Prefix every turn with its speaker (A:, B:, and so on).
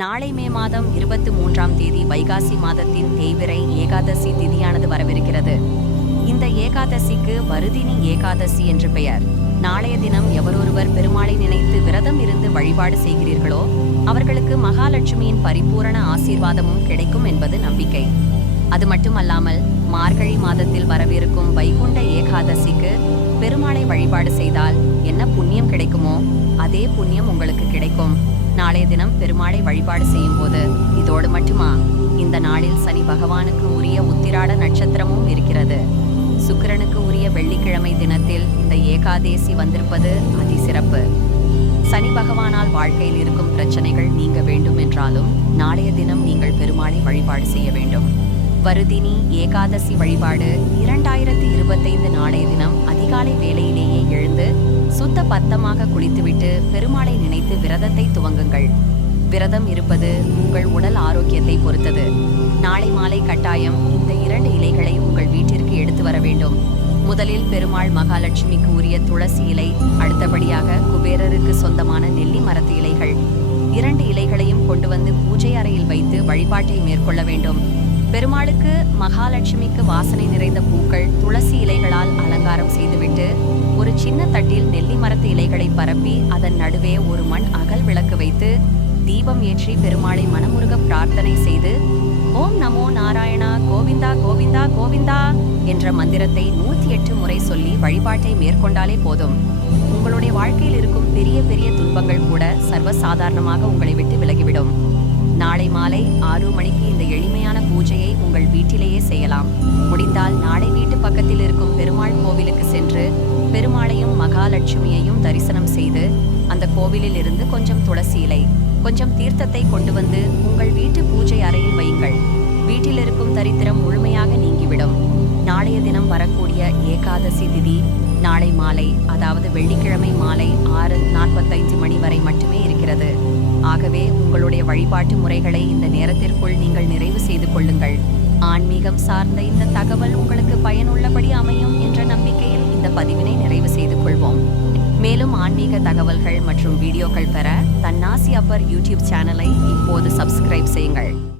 A: நாளை மே மாதம் இருபத்தி மூன்றாம் தேதி வைகாசி மாதத்தின் தேய்விரை ஏகாதசி திதியானது வரவிருக்கிறது. இந்த ஏகாதசிக்கு வருதினி ஏகாதசி என்று பெயர். நாளைய தினம் எவரொருவர் பெருமாளை நினைத்து விரதம் இருந்து வழிபாடு செய்கிறீர்களோ அவர்களுக்கு மகாலட்சுமியின் பரிபூரண ஆசீர்வாதமும் கிடைக்கும் என்பது நம்பிக்கை. அது மட்டுமல்லாமல் மார்கழி மாதத்தில் வரவிருக்கும் வைகுண்ட ஏகாதசிக்கு பெருமாளை வழிபாடு செய்தால் என்ன புண்ணியம் கிடைக்குமோ அதே புண்ணியம் உங்களுக்கு கிடைக்கும். நாளைய தினம் பெருமாளை வழிபாடு செய்யும் போது இதோடு மட்டுமா? இந்த நாளில் சனி பகவானுக்கு உரிய உத்திராட நட்சத்திரமும் இருக்கிறது. சுக்கிரனுக்கு உரிய வெள்ளிக்கிழமை தினத்தில் இந்த ஏகாதேசி வந்திருப்பது அதி சிறப்பு. சனி பகவானால் வாழ்க்கையில் இருக்கும் பிரச்சனைகள் நீங்க வேண்டும் என்றாலும் நாளைய தினம் நீங்கள் பெருமாளை வழிபாடு செய்ய வேண்டும். வருதினி ஏகாதசி வழிபாடு இரண்டாயிரத்தி இருபத்தைந்து நாளைய தினம் அதிகாலை வேளையிலேயே எழுந்து சுத்த பத்தமாக குளித்துவிட்டு பெருமாளை நினைத்து விரதத்தை துவங்குங்கள். விரதம் இருப்பது உங்கள் உடல் ஆரோக்கியத்தை பொறுத்தது. நாளை மாலை கட்டாயம் இந்த இரண்டு இலைகளை உங்கள் வீட்டிற்கு எடுத்து வர வேண்டும். முதலில் பெருமாள் மகாலட்சுமிக்கு உரிய துளசி இலை அடுத்தபடியாக குபேரருக்கு சொந்தமான நெல்லி மரத்து இலைகள். இரண்டு இலைகளையும் கொண்டு வந்து பூஜை அறையில் வைத்து வழிபாட்டை மேற்கொள்ள வேண்டும். பெருமாளுக்கு மகாலட்சுமிக்கு வாசனை நிறைந்த பூ அலங்காரம் செய்துவிட்டு ஒரு சின்ன தட்டில் நெல்லி மரத்து இலைகளை பரப்பி அதன் நடுவே ஒரு மண் அகல் விளக்கு வைத்து தீபம் ஏற்றி பெருமாளை மனமுருக பிரார்த்தனை செய்து ஓம் நமோ நாராயணா கோவிந்தா கோவிந்தா கோவிந்தா என்ற மந்திரத்தை நூத்தி எட்டு முறை சொல்லி வழிபாட்டை மேற்கொண்டாலே போதும். உங்களுடைய வாழ்க்கையில் இருக்கும் பெரிய பெரிய துன்பங்கள் கூட சர்வசாதாரணமாக உங்களை விட்டு விலகிவிடும். நாளை மாலை ஆறு மணிக்கு இந்த எளிமையான பூஜையை உங்கள் வீட்டிலேயே செய்யலாம். முடிந்தால் நாளை வீட்டு பக்கத்தில் இருக்கும் பெருமாள் கோவிலுக்கு சென்று பெருமாளையும் மகாலட்சுமியையும் தரிசனம் செய்து அந்த கோவிலில் இருந்து கொஞ்சம் துளசி இலை கொஞ்சம் தீர்த்தத்தை கொண்டு வந்து உங்கள் வீட்டு பூஜை அறையில் வையுங்கள். வீட்டில் இருக்கும் தரித்திரம் முழுமையாக நீங்கிவிடும். நாளைய தினம் வரக்கூடிய ஏகாதசி திதி நாளை மாலை அதாவது வெள்ளிக்கிழமை மாலை ஆறு நாற்பத்தைந்து மணி வரை மட்டுமே இருக்கிறது. ஆகவே உங்களுடைய வழிபாட்டு முறைகளை இந்த நேரத்திற்குள் நீங்கள் நிறைவு செய்து கொள்ளுங்கள். ஆன்மீகம் சார்ந்த இந்த தகவல் உங்களுக்கு பயனுள்ளபடி அமையும் என்ற நம்பிக்கையில் இந்த பதிவினை நிறைவு செய்து கொள்வோம். மேலும் ஆன்மீக தகவல்கள் மற்றும் வீடியோக்கள் பெற தன்னாசி அப்பர் யூடியூப் சேனலை இப்போது சப்ஸ்கிரைப் செய்யுங்கள்.